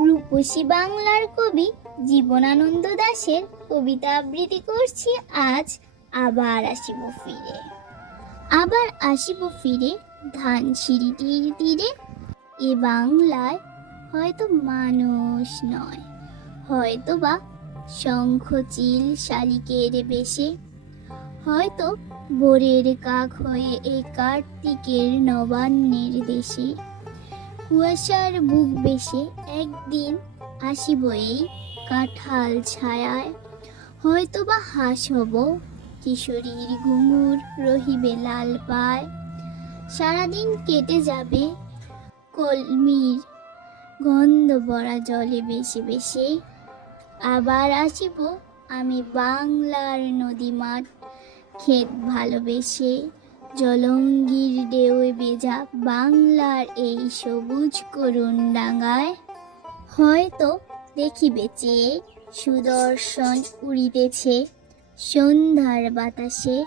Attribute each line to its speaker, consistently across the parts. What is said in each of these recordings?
Speaker 1: রূপসী বাংলার কবি জীবনানন্দ দাশের কবিতা আবৃত্তি করছি আজ। আবার আসিব ফিরে। আবার আসিব ফিরে ধান সিঁড়িটির তীরে। এ বাংলায় হয়তো মানুষ নয় হয়তো বা শঙ্খ শঙ্খচিল শালিকের বেশে। হয়তো বোরের কাক হয়ে এ কার্তিকের নবান্নের দেশে। কুয়াশার বুক বেশে একদিন আসিব এই কাঁঠাল ছায়ায়। হয়তো বা হাস হব, কিশোরীর ঘুঙুর রহিবে লাল পায়। সারাদিন কেটে যাবে কলমির গন্ধ ভরা জলে বেশি বেশি আবার আসিব আমি বাংলার নদী মাঠ ক্ষেত ভালোবেসে। জলঙ্গির ঢেউয়ে বেজা বাংলার এই সবুজ করুণ ডাঙায় হয়তো দেখিবে চেয়ে সুদর্শন উড়িতেছে সন্ধ্যার বাতাসে।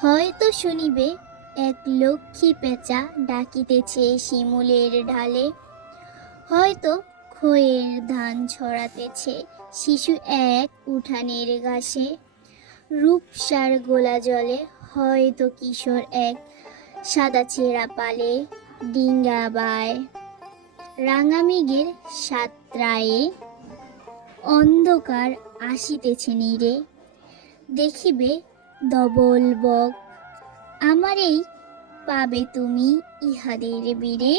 Speaker 1: হয়তো শুনিবে এক লক্ষ্মী পেঁচা ডাকিতেছে শিমুলের ঢালে। হয়তো খয়ের ধান ছড়াতেছে শিশু এক উঠানের ঘাসে। রূপসার গোলা জলে হয়তো কিশোর এক সাদা চেরা পালে ডিঙ্গা বায়। রাঙামিগের সাতরায়ে অন্ধকার আসিতেছে নিরে। দেখিবে দবল বক, আমারেই পাবে তুমি ইহাদের বীরে।